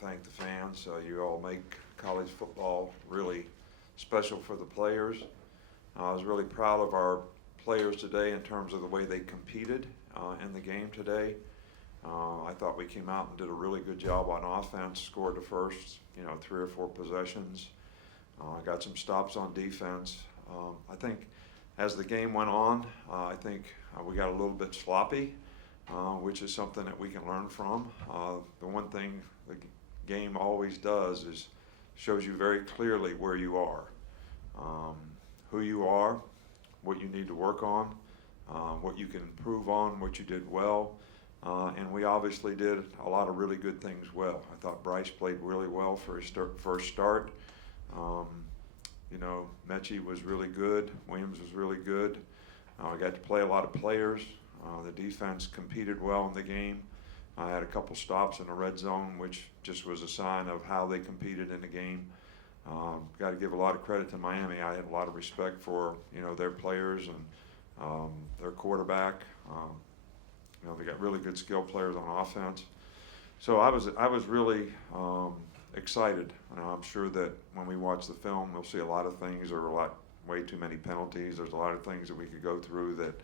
thank the fans. You all make college football really special for the players. I was really proud of our players today in terms of the way they competed in the game today. I thought we came out and did a really good job on offense, scored the first, 3 or 4 possessions. Got some stops on defense. I think as the game went on, I think we got a little bit sloppy, which is something that we can learn from. The one thing the game always does is shows you very clearly where you are, who you are, what you need to work on, what you can improve on, what you did well. And we obviously did a lot of really good things well. I thought Bryce played really well for his first start. Mechie was really good. Williams was really good. I got to play a lot of players. The defense competed well in the game. I had a couple stops in the red zone, which just was a sign of how they competed in the game. Got to give a lot of credit to Miami. I had a lot of respect for their players and their quarterback. They got really good skill players on offense. So I was really excited. I'm sure that when we watch the film, we'll see a lot of things. There were way too many penalties. There's a lot of things that we could go through that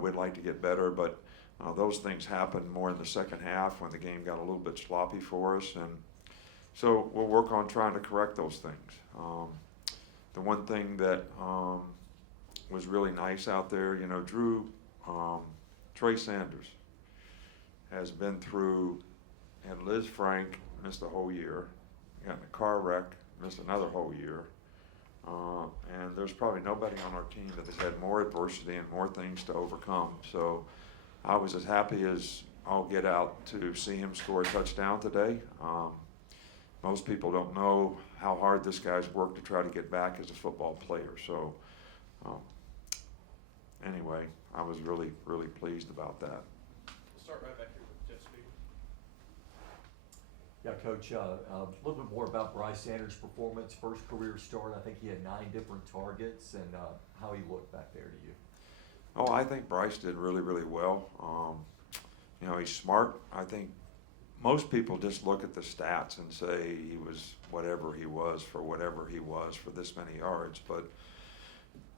we'd like to get better, but those things happened more in the second half when the game got a little bit sloppy for us, and so we'll work on trying to correct those things. The one thing that was really nice out there, Bryce Sanders has been through, and Liz Frank missed a whole year, got in a car wreck, missed another whole year, and there's probably nobody on our team that has had more adversity and more things to overcome. So I was as happy as I'll get out to see him score a touchdown today. Most people don't know how hard this guy's worked to try to get back as a football player. So anyway, I was really, really pleased about that. We'll start right back here with Jeff Speed. Yeah, Coach, a little bit more about Bryce Sanders' performance, first career start. I think he had 9 different targets, and how he looked back there to you. Oh, I think Bryce did really, really well. He's smart. I think most people just look at the stats and say he was whatever he was for this many yards. But,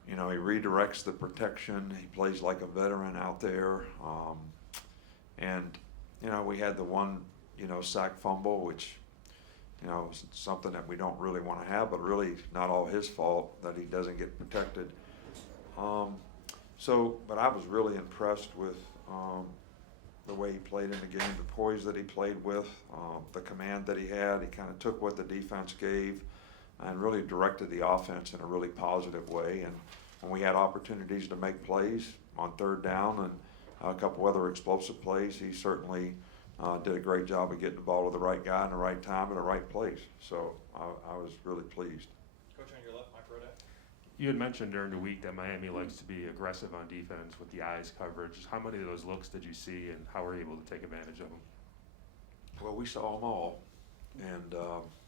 he redirects the protection. He plays like a veteran out there. We had the one, sack fumble, which, is something that we don't really want to have, but really not all his fault that he doesn't get protected. But I was really impressed with the way he played in the game, the poise that he played with, the command that he had. He kind of took what the defense gave and really directed the offense in a really positive way. And when we had opportunities to make plays on third down and a couple other explosive plays, he certainly did a great job of getting the ball to the right guy in the right time in the right place. So I was really pleased. Coach, on your left, Mike Rodak. You had mentioned during the week that Miami likes to be aggressive on defense with the eyes coverage. How many of those looks did you see, and how were you able to take advantage of them? Well, we saw them all, and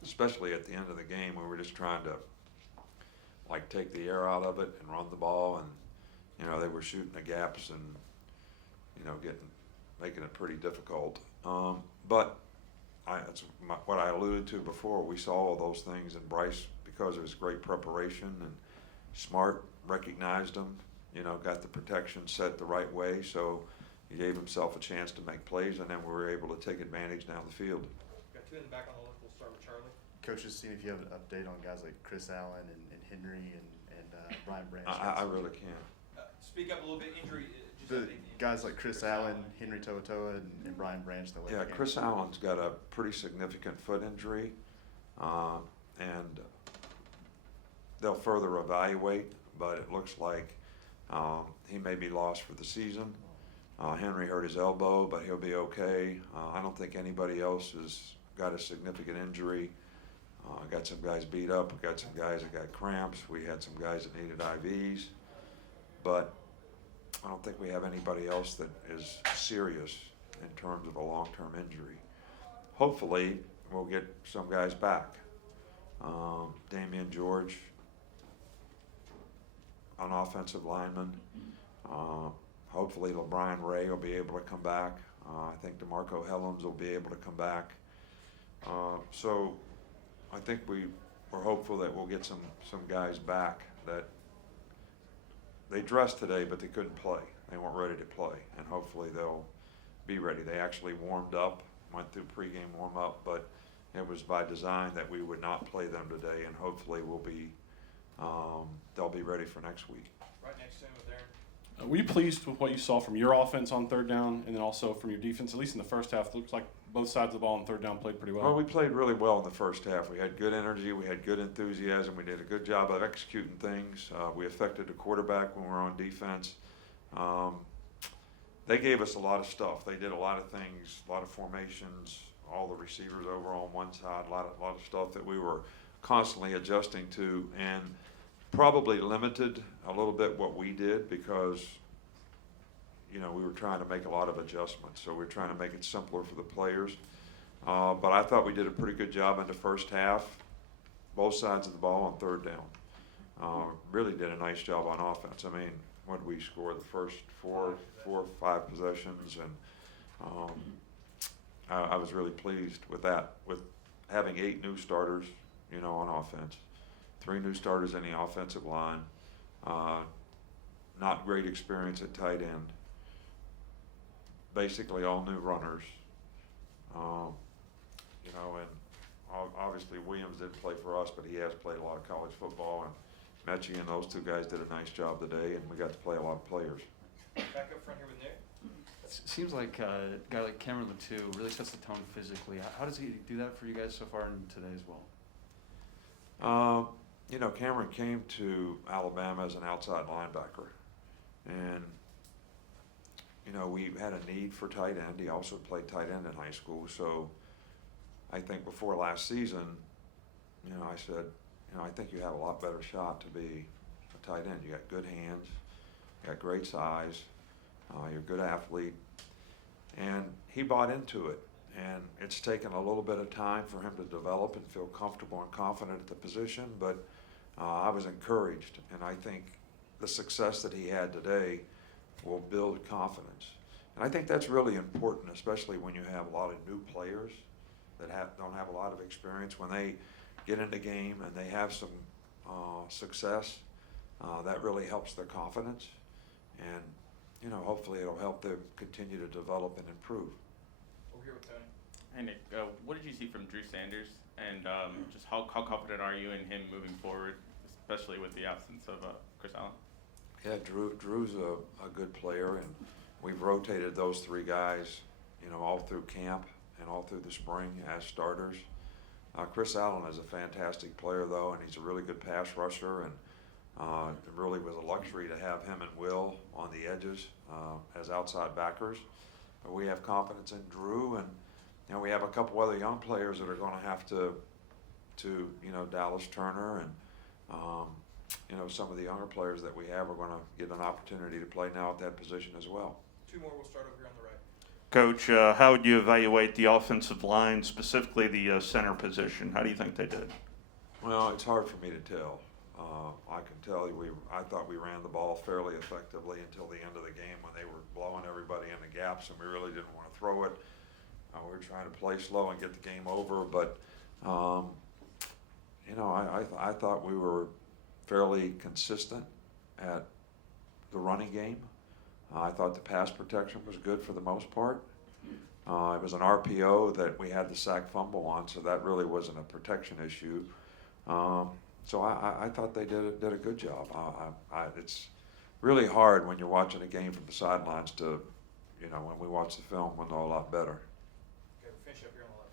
especially at the end of the game, we were just trying to take the air out of it and run the ball, and they were shooting the gaps and making it pretty difficult. But that's what I alluded to before. We saw all those things, and Bryce, because of his great preparation and smart, recognized them, got the protection set the right way, so he gave himself a chance to make plays, and then we were able to take advantage down the field. Got 2 in the back on the left. We'll start with Charlie. Coach, just seeing if you have an update on guys like Chris Allen and Henry and Brian Branch. I really can't. Speak up a little bit. Injury. The guys like Chris Allen, Henry To'oTo'o, and Brian Branch. Yeah, Chris Allen's got a pretty significant foot injury, and they'll further evaluate, but it looks like he may be lost for the season. Henry hurt his elbow, but he'll be okay. I don't think anybody else has got a significant injury. Got some guys beat up. We got some guys that got cramps. We had some guys that needed IVs, but I don't think we have anybody else that is serious in terms of a long-term injury. Hopefully, we'll get some guys back. Damian George, an offensive lineman. Hopefully, LeBron Ray will be able to come back. I think DeMarco Hellams will be able to come back. So I think we're hopeful that we'll get some guys back that they dressed today, but they couldn't play. They weren't ready to play, and hopefully they'll be ready. They actually warmed up, went through pregame warm-up, but it was by design that we would not play them today, and hopefully they'll be ready for next week. Right next to him with Aaron. Were you pleased with what you saw from your offense on third down, and then also from your defense? At least in the first half, it looks like both sides of the ball on third down played pretty well. Well, we played really well in the first half. We had good energy, we had good enthusiasm, we did a good job of executing things. We affected the quarterback when we were on defense. They gave us a lot of stuff. They did a lot of things, a lot of formations, all the receivers over on one side, a lot of stuff that we were constantly adjusting to, and probably limited a little bit what we did because, you know, we were trying to make a lot of adjustments. So we're trying to make it simpler for the players. But I thought we did a pretty good job in the first half, both sides of the ball on third down. Really did a nice job on offense. I mean, what did we score the first four or five possessions? And I was really pleased with that, with having 8 new starters, you know, on offense. 3 new starters in the offensive line. Not great experience at tight end. Basically all new runners. You know, and obviously Williams didn't play for us, but he has played a lot of college football, and Mechie and those 2 guys did a nice job today, and we got to play a lot of players. Back up front here with Nick. Seems like a guy like Cameron Latu really sets the tone physically. How does he do that for you guys so far in today as well? You know, Cameron came to Alabama as an outside linebacker, and you know, we had a need for tight end. He also played tight end in high school, so I think before last season, you know, I said, you know, I think you have a lot better shot to be a tight end. You got good hands, you got great size, you're a good athlete, and he bought into it. And it's taken a little bit of time for him to develop and feel comfortable and confident at the position, but I was encouraged, and I think the success that he had today will build confidence. And I think that's really important, especially when you have a lot of new players that don't have a lot of experience. When they get in the game and they have some success, that really helps their confidence. And, you know, hopefully it'll help them continue to develop and improve. Over here with Tony. Hey Nick, what did you see from Drew Sanders, and just how confident are you in him moving forward, especially with the absence of Chris Allen? Yeah, Drew's a good player, and we've rotated those 3 guys, you know, all through camp and all through the spring as starters. Chris Allen is a fantastic player, though, and he's a really good pass rusher, and it really was a luxury to have him and Will on the edges as outside backers. But we have confidence in Drew, and you know, we have a couple other young players that are going to have to you know, Dallas Turner and you know, some of the younger players that we have are going to get an opportunity to play now at that position as well. 2 more. We'll start over here on the right. Coach, how would you evaluate the offensive line, specifically the center position? How do you think they did? Well, it's hard for me to tell. I can tell you, I thought we ran the ball fairly effectively until the end of the game when they were blowing everybody in the gaps, and we really didn't want to throw it. We were trying to play slow and get the game over, but you know, I thought we were fairly consistent at the running game. I thought the pass protection was good for the most part. It was an RPO that we had the sack fumble on, so that really wasn't a protection issue. So I thought they did a good job. It's really hard when you're watching a game from the sidelines to, you know, when we watch the film, we'll know a lot better. Okay, we'll finish up here on the left.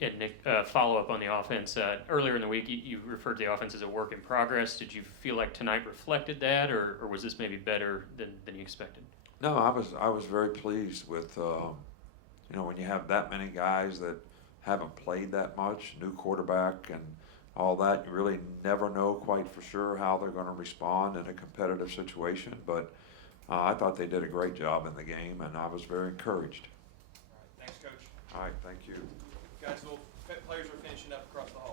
Yeah, Nick, follow up on the offense. Earlier in the week, you referred to the offense as a work in progress. Did you feel like tonight reflected that, or was this maybe better than you expected? No, I was very pleased with, you know, when you have that many guys that haven't played that much, new quarterback and all that, you really never know quite for sure how they're going to respond in a competitive situation. But I thought they did a great job in the game, and I was very encouraged. All right. Thanks, Coach. All right, thank you. Guys, players are finishing up across the hall.